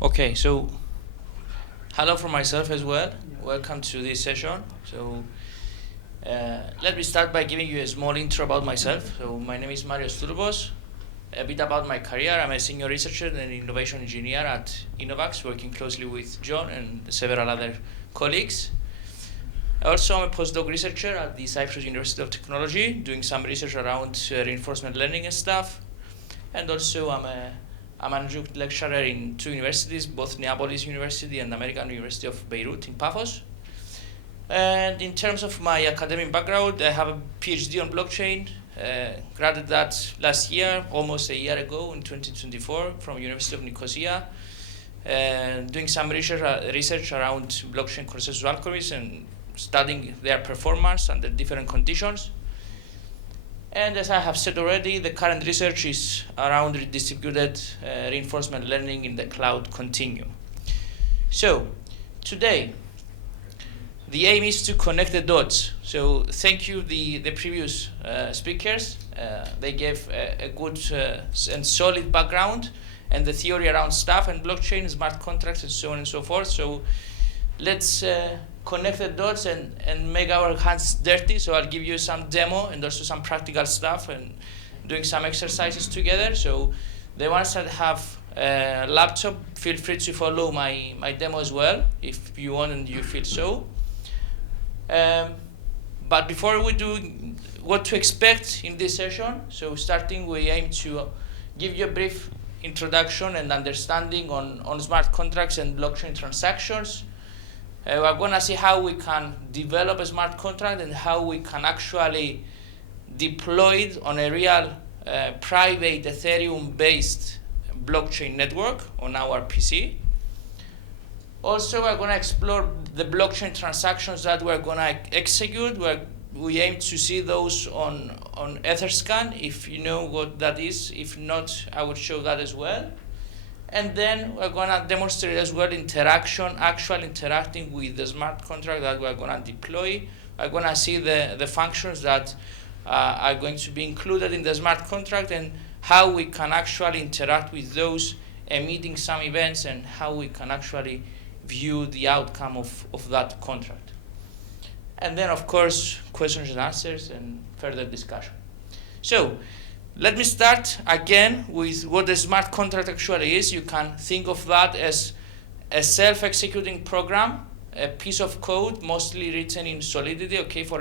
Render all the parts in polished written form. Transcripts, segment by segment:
Okay, so hello from myself as well. Welcome to this session. So let me start by giving you a small intro about myself. So my name is Marios Touloupou. A bit about my career. I'm a senior researcher and innovation engineer at INNOV, working closely with John and several other colleagues. Also, I'm a postdoc researcher at the Cyprus University of Technology, doing some research around reinforcement learning and stuff. And also, I'm an adjunct lecturer in two universities, both Neapolis University and American University of Beirut in Paphos. And in terms of my academic background, I have a PhD on blockchain. Graduated that last year, almost a year ago in 2024 from University of Nicosia. Doing some research around blockchain consensus algorithms and studying their performance under different conditions. And as I have said already, the current research is around distributed reinforcement learning in the cloud continuum. So today, the aim is to connect the dots. So thank you the previous speakers. They gave a good and solid background and the theory around stuff and blockchain, smart contracts, and so on and so forth. So let's connect the dots and make our hands dirty. So I'll give you some demo and also some practical stuff and doing some exercises together. So the ones that have a laptop, feel free to follow my demo as well if you want and you feel so. But before we do what to expect in this session, so starting we aim to give you a brief introduction and understanding on smart contracts and blockchain transactions. We're going to see how we can develop a smart contract and how we can actually deploy it on a real private Ethereum-based blockchain network on our PC. Also, we're going to explore the blockchain transactions that we're going to execute. We aim to see those on Etherscan, if you know what that is. If not, I would show that as well. And then we're going to demonstrate as well actual interacting with the smart contract that we're going to deploy. We're going to see the functions that are going to be included in the smart contract and how we can actually interact with those, emitting some events, and how we can actually view the outcome of that contract. And then, of course, questions and answers and further discussion. So let me start again with what the smart contract actually is. You can think of that as a self-executing program, a piece of code mostly written in Solidity. Okay, for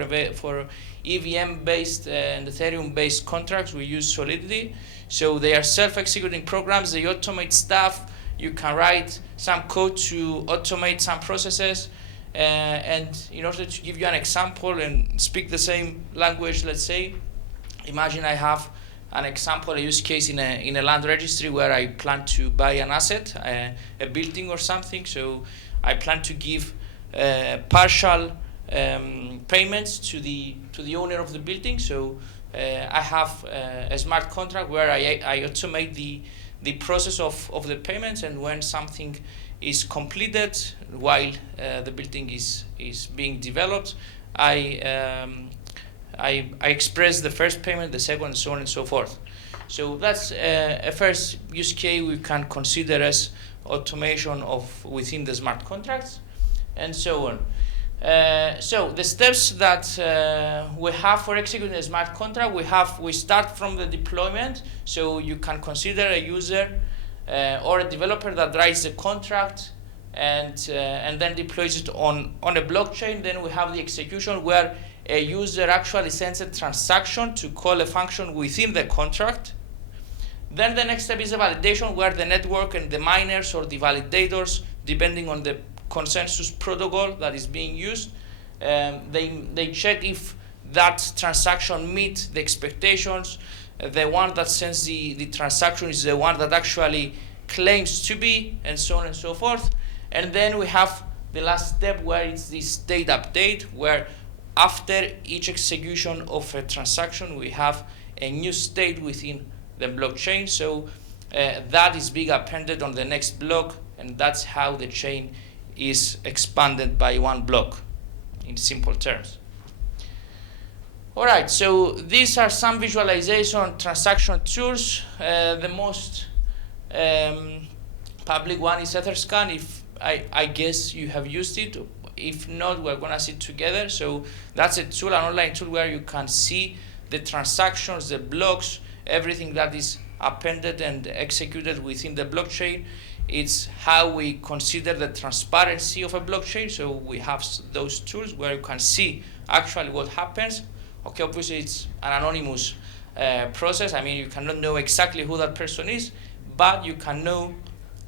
EVM-based and Ethereum-based contracts, we use Solidity. So they are self-executing programs. They automate stuff. You can write some code to automate some processes. And in order to give you an example and speak the same language, let's say, imagine I have an example, a use case in a land registry where I plan to buy an asset, a building or something. So I plan to give partial payments to the owner of the building. So I have a smart contract where I automate the process of the payments, and when something is completed while the building is being developed, I express the first payment, the second, and so on and so forth. So that's a first use case we can consider as automation within the smart contracts, and so on. So the steps that we have for executing a smart contract, we start from the deployment. So you can consider a user or a developer that writes the contract and then deploys it on a blockchain. Then we have the execution where a user actually sends a transaction to call a function within the contract. Then the next step is a validation where the network and the miners or the validators, depending on the consensus protocol that is being used, they check if that transaction meets the expectations. The one that sends the transaction is the one that actually claims to be, and so on and so forth. And then we have the last step where it's the state update, where after each execution of a transaction, we have a new state within the blockchain. So that is being appended on the next block, and that's how the chain is expanded by one block, in simple terms. All right, so these are some visualization transaction tools. The most Public one is Etherscan. If I guess you have used it. If not, we're gonna see it together. So that's a tool, an online tool where you can see the transactions, the blocks, everything that is appended and executed within the blockchain. It's how we consider the transparency of a blockchain. So we have those tools where you can see actually what happens. Okay, obviously it's an anonymous process. I mean, you cannot know exactly who that person is, but you can know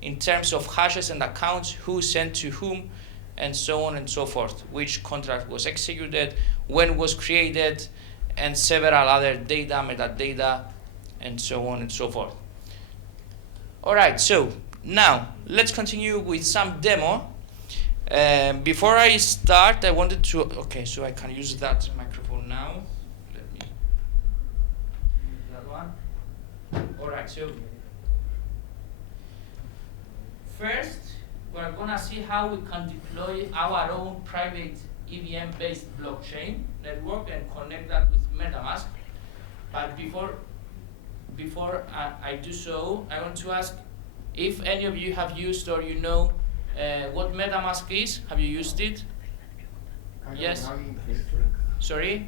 in terms of hashes and accounts who sent to whom, and so on and so forth, which contract was executed, when was created, and several other data, metadata, and so on and so forth. All right, so now let's continue with some demo. Before I start, I wanted to, okay, so I can use that microphone now. Let me use that one. All right, so first, we're gonna see how we can deploy our own private EVM-based blockchain network and connect that with MetaMask. But before I do so, I want to ask if any of you have used or you know what MetaMask is. Have you used it? Yes. Sorry?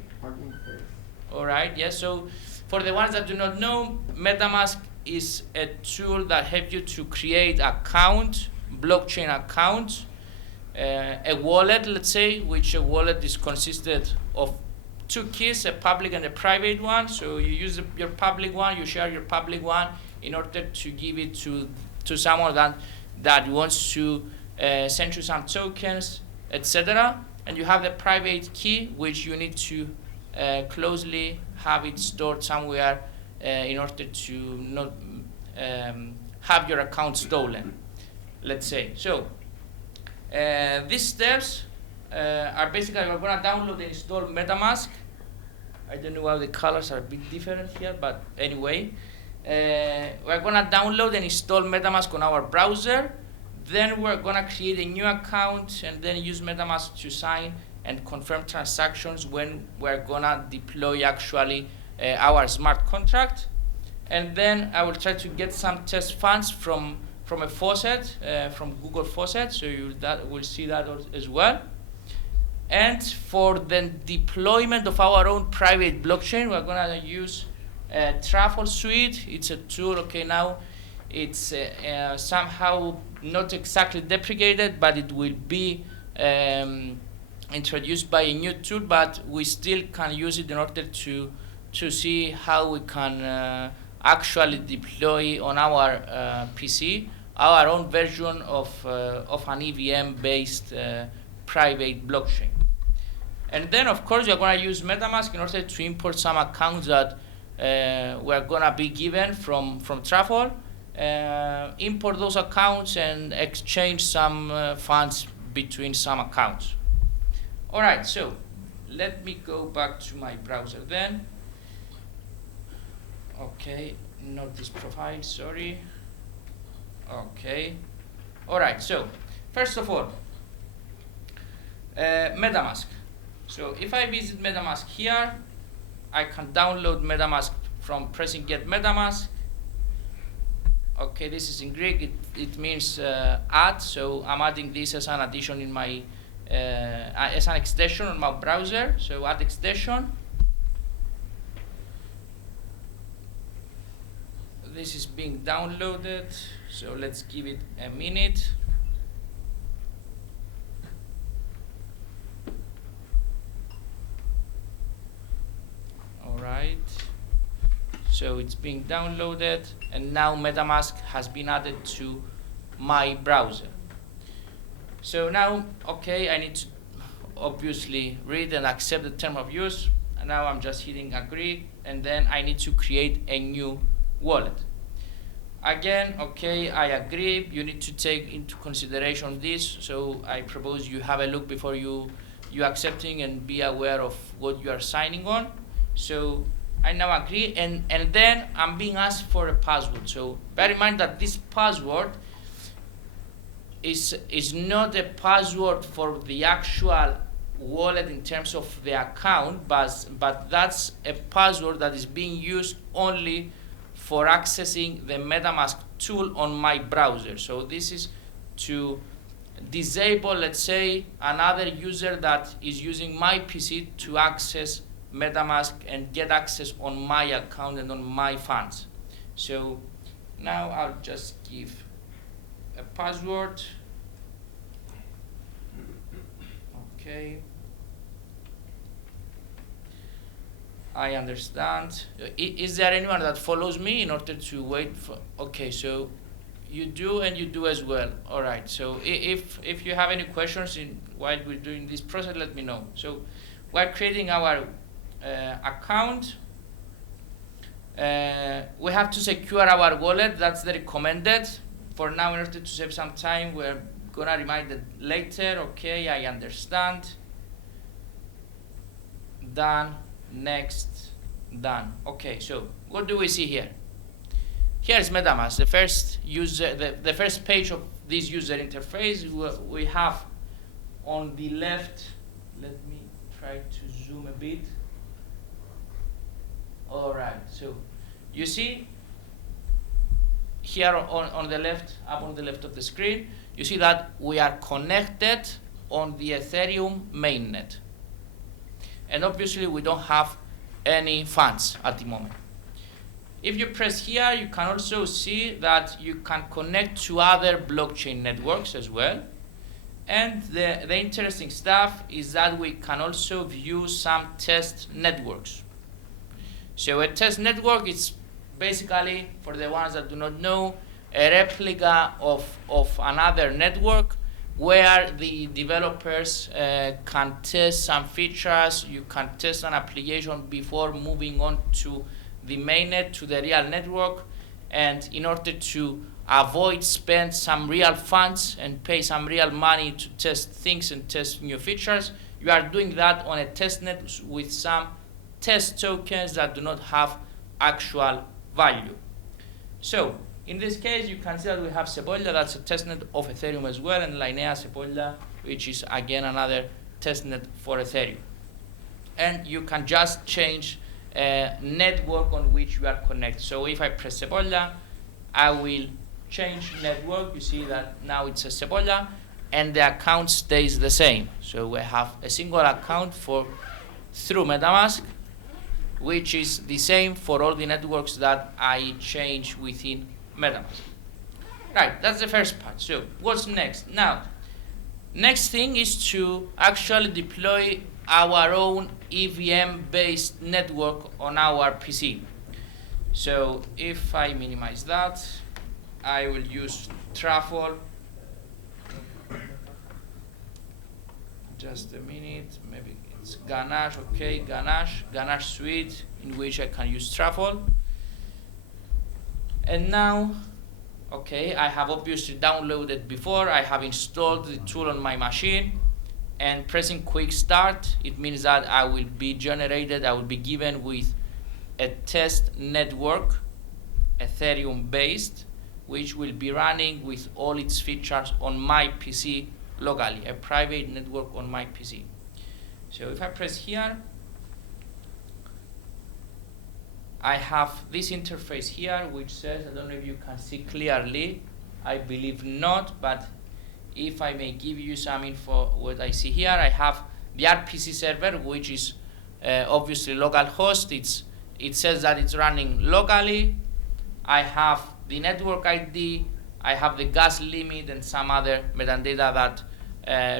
All right, yes. So for the ones that do not know, MetaMask is a tool that helps you to create account, blockchain account, a wallet, let's say, which a wallet is consisted of two keys, a public and a private one. So you use your public one, you share your public one in order to give it to someone that wants to send you some tokens, etc. And you have the private key, which you need to closely have it stored somewhere in order to not have your account stolen, let's say. So these steps are basically, we're going to download and install MetaMask. I don't know why the colors are a bit different here, but anyway. We're going to download and install MetaMask on our browser. Then we're going to create a new account and then use MetaMask to sign and confirm transactions when we're going to deploy actually our smart contract. And then I will try to get some test funds from a faucet, from Google Faucet, so we'll see that as well. And for the deployment of our own private blockchain, we're going to use Truffle Suite. It's a tool, okay, now it's somehow not exactly deprecated, but it will be introduced by a new tool, but we still can use it in order to see how we can actually deploy on our PC our own version of an EVM-based private blockchain. And then, of course, we're going to use MetaMask in order to import some accounts that we're going to be given from Truffle, import those accounts and exchange some funds between some accounts. All right, so let me go back to my browser then. Okay, not this profile, sorry. Okay, all right, so first of all, MetaMask. So if I visit MetaMask here, I can download MetaMask from pressing Get MetaMask. Okay, this is in Greek. It means add. So I'm adding this as an addition in my as an extension on my browser. So add extension. This is being downloaded. So let's give it a minute. Right, so it's being downloaded, and now MetaMask has been added to my browser. So now, okay, I need to obviously read and accept the term of use, and now I'm just hitting agree, and then I need to create a new wallet. Again, okay, I agree. You need to take into consideration this, so I propose you have a look before you accepting and be aware of what you are signing on. So I now agree, and then I'm being asked for a password. So bear in mind that this password is not a password for the actual wallet in terms of the account, but that's a password that is being used only for accessing the MetaMask tool on my browser. So this is to disable, let's say, another user that is using my PC to access MetaMask and get access on my account and on my funds. So now I'll just give a password. Okay. I understand. Is there anyone that follows me in order to wait for? Okay, so you do and you do as well. All right. So if you have any questions while we're doing this process, let me know. So we're creating our account. We have to secure our wallet. That's the recommended. For now, in order to save some time, we're gonna remind it later. Okay, I understand. Done. Next. Done. Okay, so what do we see here? Here is MetaMask, the first user, the first page of this user interface. We have on the left, let me try to zoom a bit. All right, so you see here on the left, up on the left of the screen, you see that we are connected on the Ethereum mainnet. And obviously we don't have any funds at the moment. If you press here, you can also see that you can connect to other blockchain networks as well. And the interesting stuff is that we can also view some test networks. So a test network is basically, for the ones that do not know, a replica of another network where the developers can test some features. You can test an application before moving on to the mainnet, to the real network. And in order to avoid spend some real funds and pay some real money to test things and test new features, you are doing that on a testnet with some test tokens that do not have actual value. So in this case, you can see that we have Sepolla, that's a testnet of Ethereum as well, and Linea Sepolla, which is again another testnet for Ethereum. And you can just change a network on which you are connected. So if I press Sepolla, I will change network. You see that now it's a Sepolla, and the account stays the same. So we have a single account through MetaMask, which is the same for all the networks that I change within MetaMask. Right, that's the first part. So what's next? Now, next thing is to actually deploy our own EVM-based network on our PC. So if I minimize that, I will use Truffle. Just a minute, maybe it's Ganache, okay, Ganache suite, in which I can use Truffle. And now, okay, I have obviously downloaded before, I have installed the tool on my machine, and pressing quick start, it means that I will be given with a test network, Ethereum-based, which will be running with all its features on my PC locally, a private network on my PC. So if I press here, I have this interface here which says, I don't know if you can see clearly, I believe not, but if I may give you some info, what I see here, I have the RPC server, which is obviously local host. It says that it's running locally. I have the network ID, I have the gas limit and some other metadata that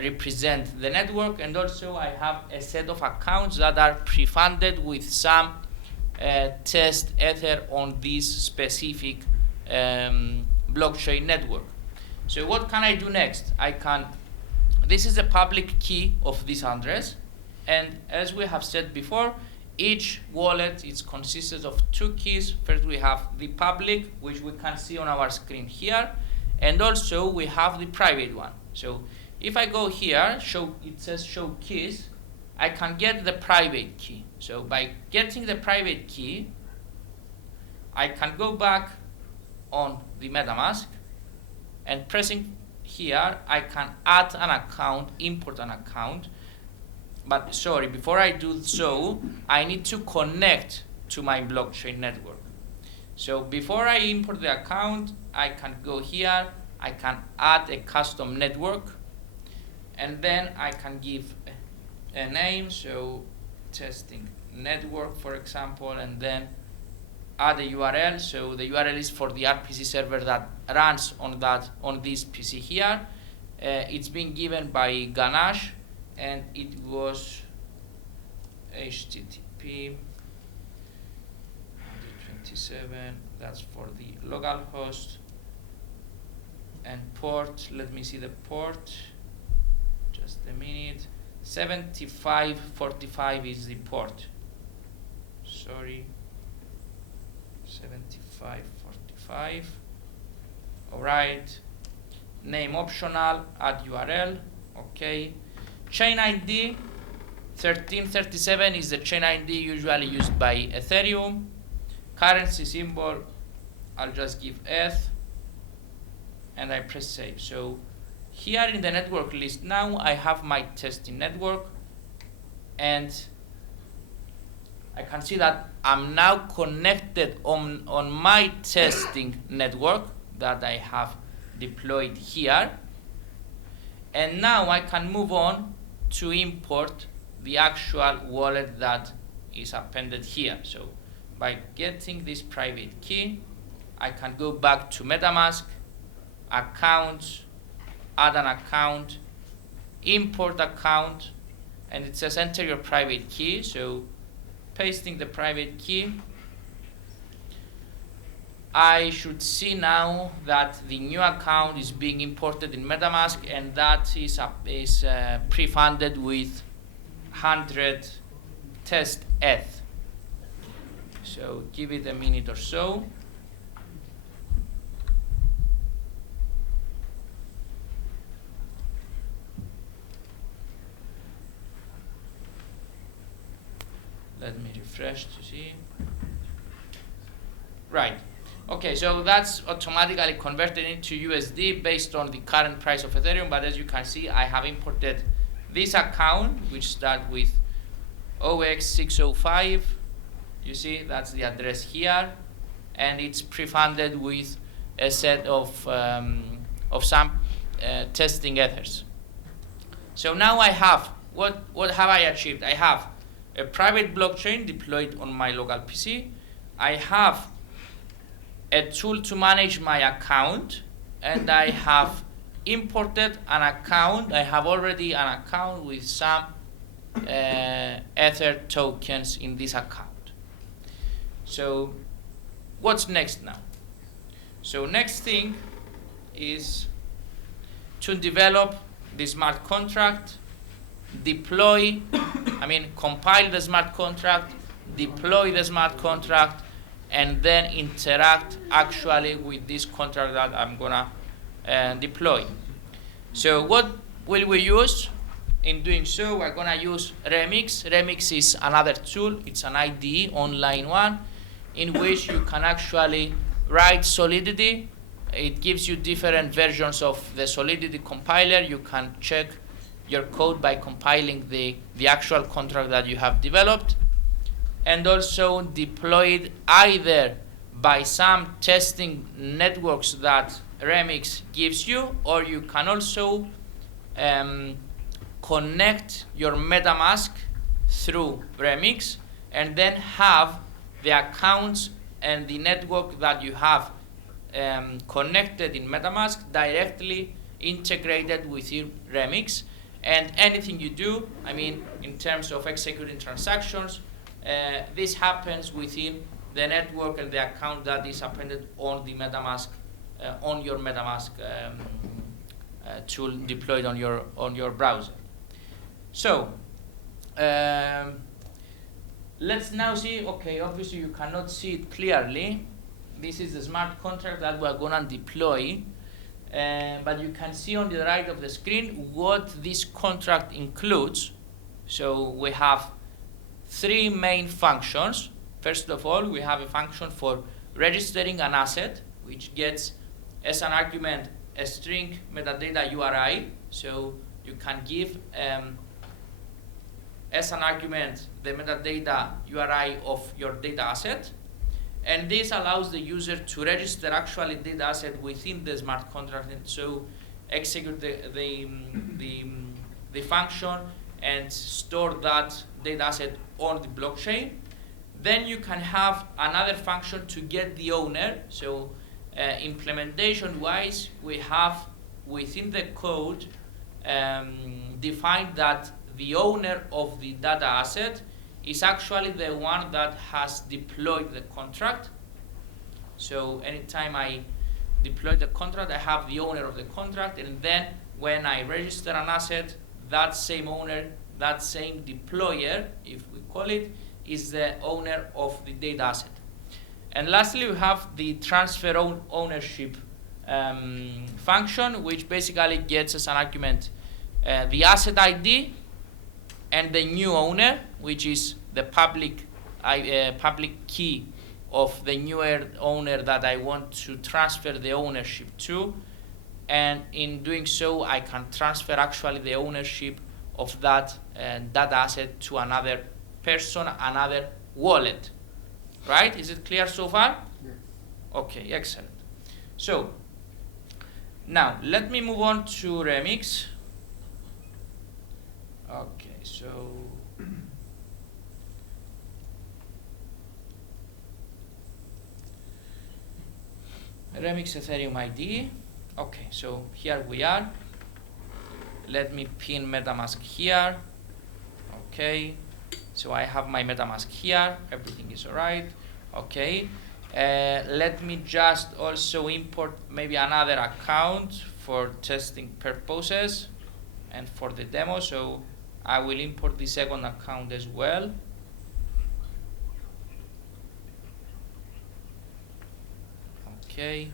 represent the network, and also I have a set of accounts that are pre-funded with some test Ether on this specific blockchain network. So what can I do next? This is the public key of this address, and as we have said before, each wallet consists of two keys. First we have the public, which we can see on our screen here, and also we have the private one. So if I go here, it says show keys, I can get the private key. So by getting the private key, I can go back on the MetaMask, and pressing here, I can add an account, import an account. But sorry, before I do so, I need to connect to my blockchain network. So before I import the account, I can go here, I can add a custom network, and then I can give a name, so testing network, for example, and then add a URL. So the URL is for the RPC server that runs on this PC here. It's been given by Ganache, and it was HTTP 127. That's for the local host, and port. Let me see the port. Just a minute. 7545 is the port. Sorry. 7545. Alright. Name optional, add URL. Okay. Chain ID 1337 is the chain ID usually used by Ethereum. Currency symbol, I'll just give ETH, and I press save. So here in the network list now I have my testing network, and I can see that I'm now connected on my testing network that I have deployed here, and now I can move on to import the actual wallet that is appended here. So by getting this private key, I can go back to MetaMask, accounts, add an account, import account, and it says enter your private key. So pasting the private key, I should see now that the new account is being imported in MetaMask, and that is pre-funded with 100 test ETH. So give it a minute or so. Let me refresh to see. Right. Okay, so that's automatically converted into USD based on the current price of Ethereum, but as you can see, I have imported this account, which starts with OX605. You see, that's the address here, and it's pre-funded with a set of some testing ethers. So now I have, what have I achieved? I have a private blockchain deployed on my local PC. I have a tool to manage my account, and I have imported an account. I have already an account with some Ether tokens in this account. So what's next now? So next thing is to develop the smart contract, compile the smart contract, deploy the smart contract, and then interact actually with this contract that I'm gonna deploy. So what will we use? In doing so, we're gonna use Remix. Remix is another tool. It's an IDE, online one, in which you can actually write Solidity. It gives you different versions of the Solidity compiler. You can check your code by compiling the actual contract that you have developed, and also deploy it either by some testing networks that Remix gives you, or you can also connect your MetaMask through Remix, and then have the accounts and the network that you have connected in MetaMask directly integrated within Remix. And anything you do, in terms of executing transactions, this happens within the network and the account that is appended on the MetaMask, on your MetaMask tool deployed on your browser. So let's now see. Okay, obviously you cannot see it clearly. This is the smart contract that we're gonna deploy. But you can see on the right of the screen what this contract includes. So we have three main functions. First of all, we have a function for registering an asset, which gets as an argument a string metadata URI. So you can give as an argument the metadata URI of your data asset. And this allows the user to register actually data asset within the smart contract, and so execute the function and store that data asset on the blockchain. Then you can have another function to get the owner. So implementation wise, we have within the code defined that the owner of the data asset is actually the one that has deployed the contract. So anytime I deploy the contract, I have the owner of the contract, and then when I register an asset, that same owner, that same deployer, if we call it, is the owner of the data asset. And lastly, we have the transfer ownership function, which basically gets as an argument the asset ID and the new owner, which is the public key of the newer owner that I want to transfer the ownership to. And in doing so, I can transfer actually the ownership of that data asset to another person, another wallet. Right? Is it clear so far? Yes. Okay, excellent. So now let me move on to Remix. Okay, so Remix Ethereum ID. Okay, so here we are. Let me pin MetaMask here. Okay, so I have my MetaMask here. Everything is alright. Okay, let me just also import maybe another account for testing purposes and for the demo. So I will import the second account as well. Okay.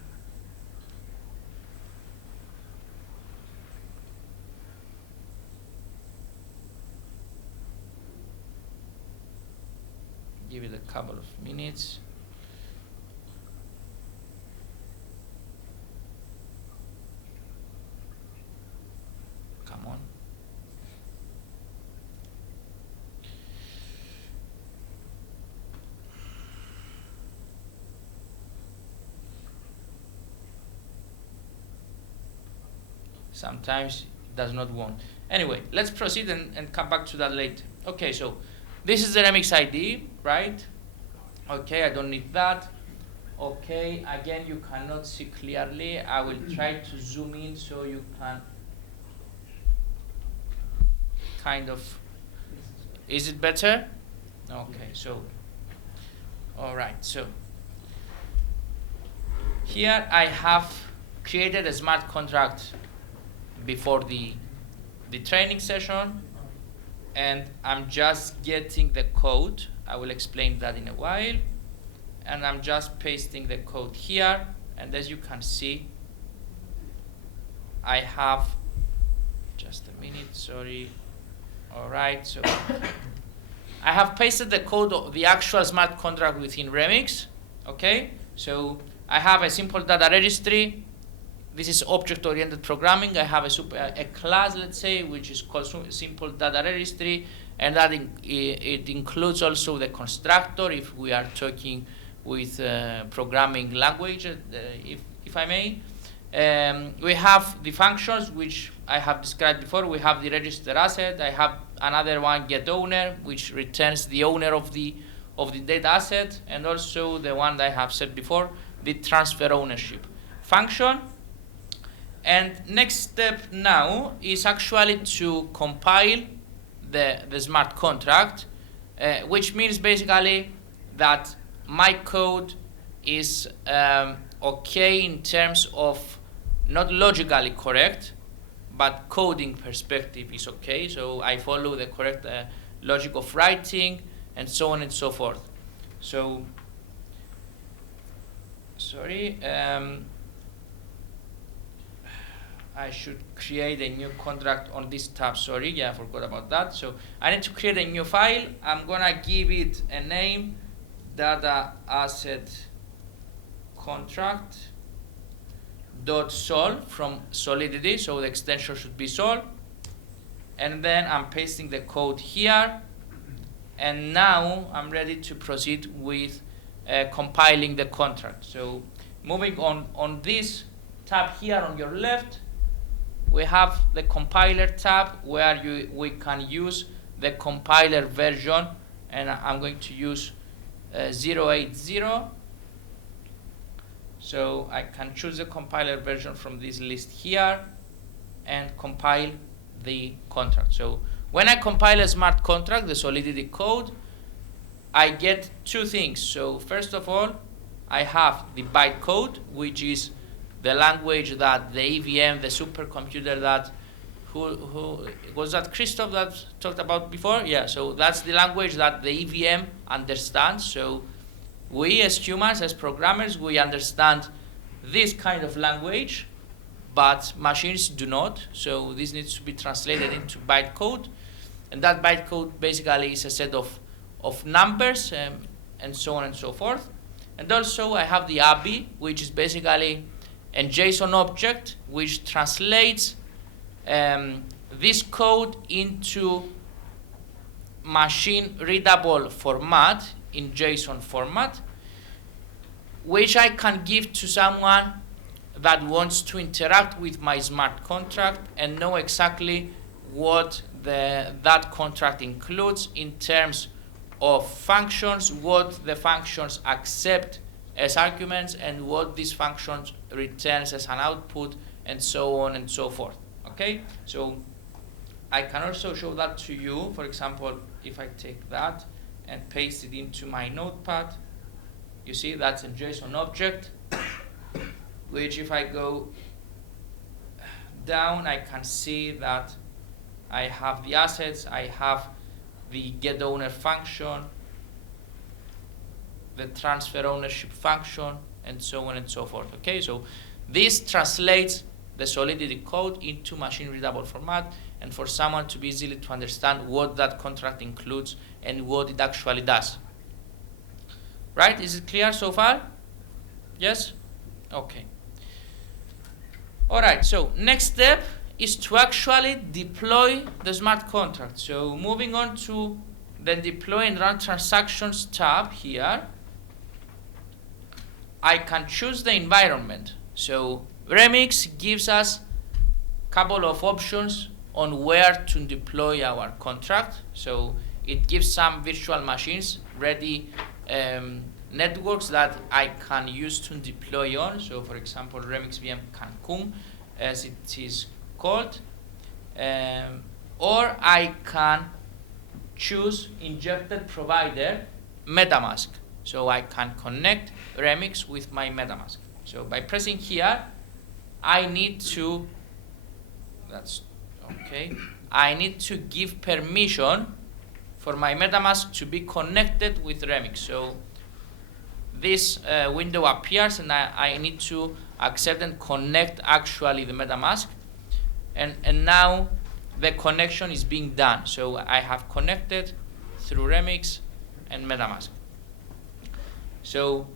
Give it a couple of minutes. Come on. Sometimes it does not want. Anyway, let's proceed and come back to that later. Okay, so this is the Remix ID, right? Okay, I don't need that. Okay, again, you cannot see clearly. I will try to zoom in so you can kind of, is it better? Okay, so, all right, so here I have created a smart contract before the training session, and I'm just getting the code. I will explain that in a while. And I'm just pasting the code here, and as you can see, I have, just a minute, sorry. All right, so I have pasted the code of the actual smart contract within Remix. Okay, so I have a simple data registry. This is object-oriented programming. I have a class, let's say, which is called simple data registry, and that it includes also the constructor if we are talking with programming language, if I may. We have the functions which I have described before. We have the register asset. I have another one, get owner, which returns the owner of the data asset, and also the one that I have said before, the transfer ownership function. And next step now is actually to compile the smart contract, which means basically that my code is okay in terms of not logically correct, but coding perspective is okay. So I follow the correct logic of writing and so on and so forth. So, sorry. I should create a new contract on this tab. Sorry, yeah, I forgot about that. So I need to create a new file. I'm gonna give it a name, data asset contract .sol from Solidity. So the extension should be Sol. And then I'm pasting the code here. And now I'm ready to proceed with compiling the contract. So moving on this tab here on your left, we have the compiler tab where we can use the compiler version, and I'm going to use 080. So I can choose the compiler version from this list here and compile the contract. So when I compile a smart contract, the Solidity code, I get two things. So first of all, I have the bytecode, which is the language that the EVM, the supercomputer that who was that Christoph that talked about before? Yeah, so that's the language that the EVM understands. So we as humans, as programmers, we understand this kind of language, but machines do not. So this needs to be translated into bytecode, and that bytecode basically is a set of numbers and so on and so forth. And also I have the ABI, which is basically a JSON object which translates this code into machine readable format in JSON format, which I can give to someone that wants to interact with my smart contract and know exactly what that contract includes in terms of functions, what the functions accept as arguments, and what these functions returns as an output, and so on and so forth. Okay, so I can also show that to you. For example, if I take that and paste it into my notepad, you see that's a JSON object, which if I go down, I can see that I have the assets, I have the get owner function, the transfer ownership function, and so on and so forth. Okay, so this translates the Solidity code into machine readable format, and for someone to be easily to understand what that contract includes and what it actually does. Right? Is it clear so far? Yes? Okay. All right, so next step is to actually deploy the smart contract. So moving on to the deploy and run transactions tab here, I can choose the environment. So Remix gives us a couple of options on where to deploy our contract. So it gives some virtual machines, ready networks that I can use to deploy on. So for example, Remix VM Cancun, as it is called, or I can choose injected provider MetaMask. So I can connect Remix with my MetaMask. So by pressing here, I need to, that's okay, I need to give permission for my MetaMask to be connected with Remix. So this window appears, and I need to accept and connect actually the MetaMask. And now the connection is being done. So I have connected through Remix and MetaMask. So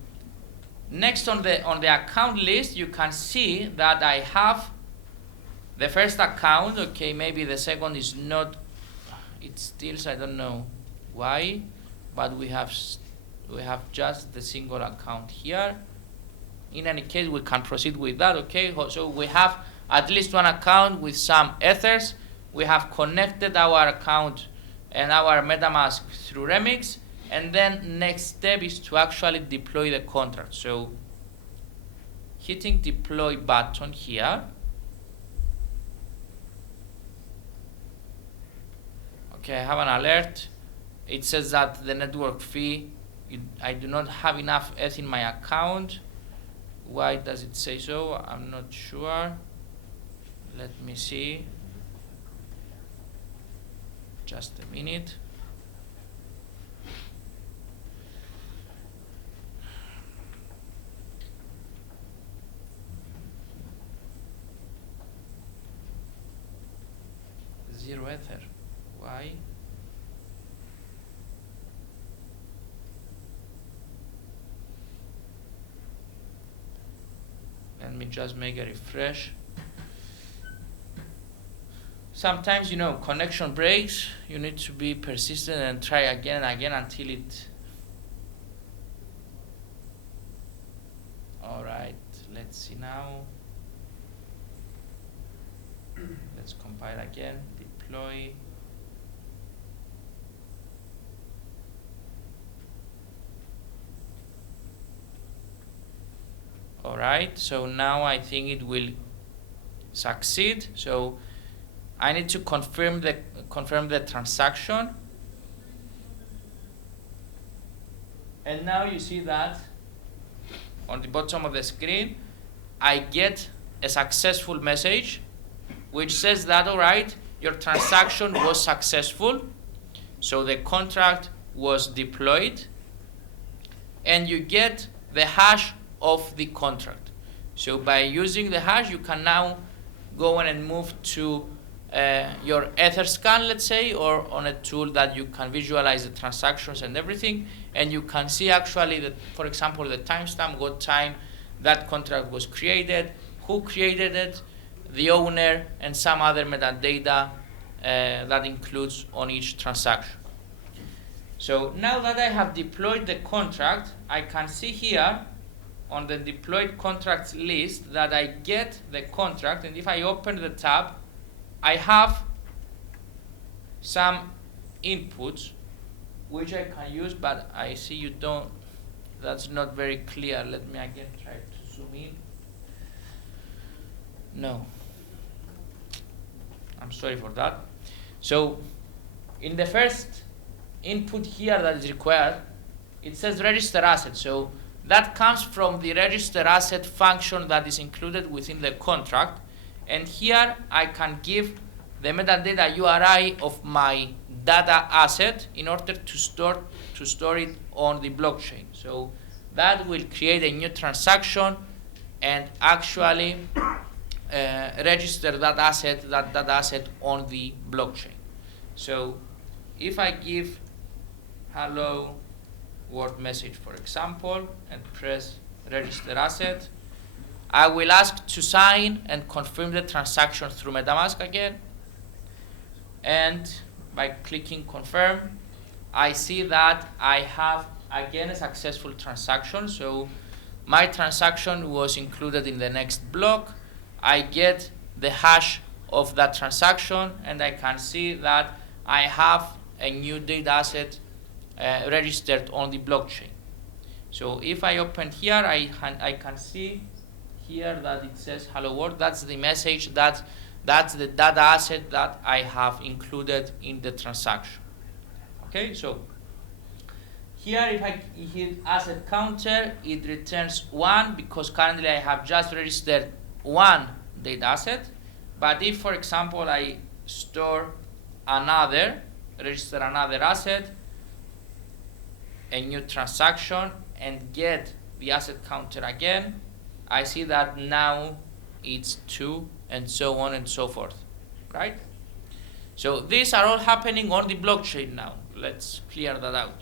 next on the account list, you can see that I have the first account. Okay, maybe the second is not, it still, I don't know why, but we have just the single account here. In any case, we can proceed with that. Okay, so we have at least one account with some ethers. We have connected our account and our MetaMask through Remix, and then next step is to actually deploy the contract. So hitting deploy button here. Okay, I have an alert. It says that the network fee, I do not have enough ETH in my account. Why does it say so? I'm not sure. Let me see. Just a minute. Zero Ether. Why? Let me just make a refresh. Sometimes, you know, connection breaks. You need to be persistent and try again and again until it All right, let's see now. Let's compile again, deploy. All right, so now I think it will succeed. So I need to confirm the transaction. And now you see that on the bottom of the screen, I get a successful message which says that, all right, your transaction was successful. So the contract was deployed, and you get the hash of the contract. So by using the hash, you can now go on and move to your Etherscan, let's say, or on a tool that you can visualize the transactions and everything, and you can see actually that, for example, the timestamp, what time that contract was created, who created it, the owner, and some other metadata that includes on each transaction. So now that I have deployed the contract, I can see here on the deployed contracts list that I get the contract, and if I open the tab, I have some inputs which I can use, but I see you don't, that's not very clear. Let me again try to zoom in. No, I'm sorry for that. So in the first input here that is required, it says register asset. So that comes from the register asset function that is included within the contract. And here I can give the metadata URI of my data asset in order to store it on the blockchain. So that will create a new transaction and actually register that asset on the blockchain. So if I give hello world message, for example, and press register asset, I will ask to sign and confirm the transaction through MetaMask again. And by clicking confirm, I see that I have again a successful transaction. So my transaction was included in the next block. I get the hash of that transaction, and I can see that I have a new data asset registered on the blockchain. So if I open here, I can see here that it says hello world. That's the message, that's the data asset that I have included in the transaction. Okay, so here if I hit asset counter, it returns 1 because currently I have just registered one data asset. But if, for example, I register another asset, a new transaction, and get the asset counter again, I see that now it's 2, and so on and so forth, right? So these are all happening on the blockchain now. Let's clear that out.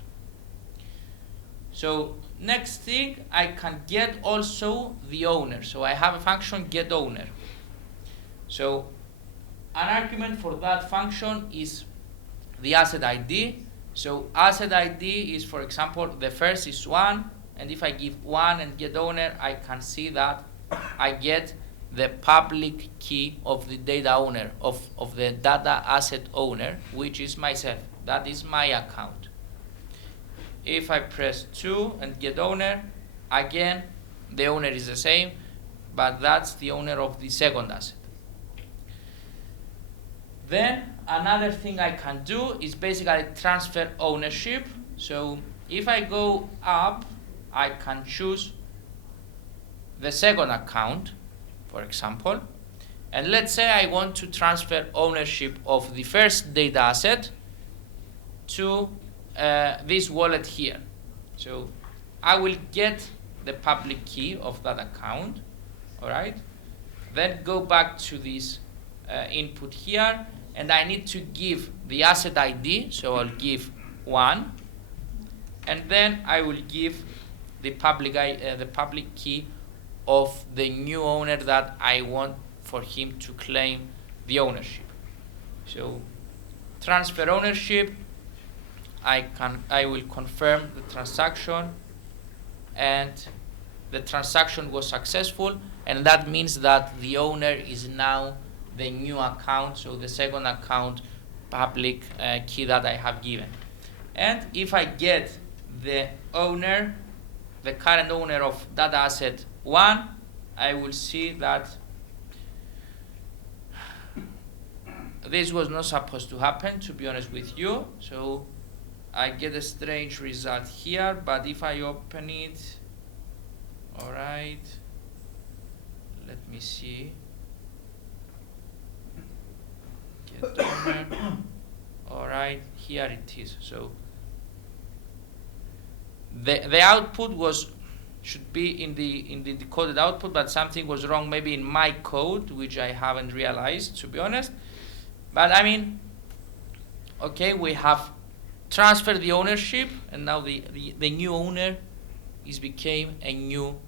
So next thing, I can get also the owner. So I have a function get owner. So an argument for that function is the asset ID. So asset ID is, for example, the first is 1, and if I give 1 and get owner, I can see that I get the public key of the data owner, of the data asset owner, which is myself. That is my account. If I press 2 and get owner, again, the owner is the same, but that's the owner of the second asset. Then another thing I can do is basically transfer ownership. So if I go up, I can choose the second account, for example, and let's say I want to transfer ownership of the first data asset to this wallet here. So I will get the public key of that account, all right? Then go back to this input here, and I need to give the asset ID, so I'll give 1, and then I will give the public key of the new owner that I want for him to claim the ownership. So transfer ownership, I will confirm the transaction, and the transaction was successful, and that means that the owner is now the new account, so the second account public key that I have given. And if I get the owner, the current owner of data asset 1, I will see that this was not supposed to happen, to be honest with you. So I get a strange result here, but if I open it, all right, let me see. Get owner. All right, here it is. So the output should be in the decoded output, but something was wrong maybe in my code, which I haven't realized, to be honest. But I mean, okay, we have transferred the ownership, and now the new owner became a new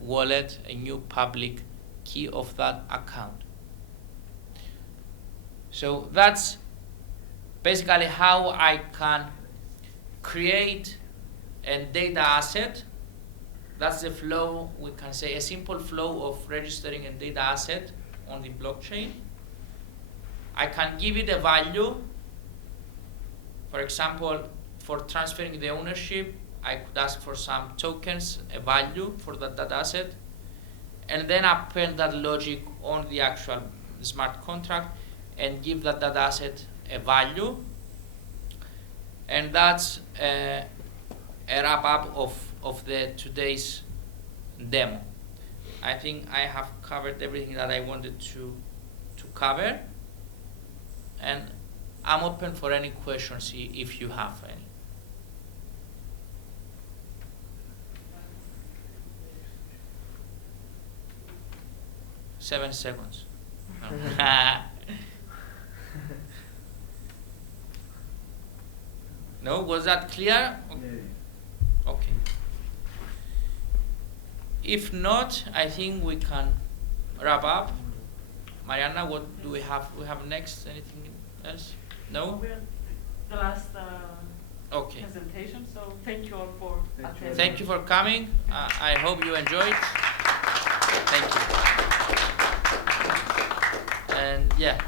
wallet, a new public key of that account. So that's basically how I can create a data asset. That's the flow, we can say a simple flow of registering a data asset on the blockchain. I can give it a value. For example, for transferring the ownership, I could ask for some tokens, a value for that data asset, and then append that logic on the actual smart contract and give that data asset a value. And that's a wrap up of the today's demo. I think I have covered everything that I wanted to cover, and I'm open for any questions if you have any. Seven seconds. No, was that clear? Okay. If not, I think we can wrap up. Mariana, what do we have? We have next? Anything else? No? We're the last okay. presentation, so thank you all for attending. Thank you for coming. I hope you enjoyed. Thank you. And yeah.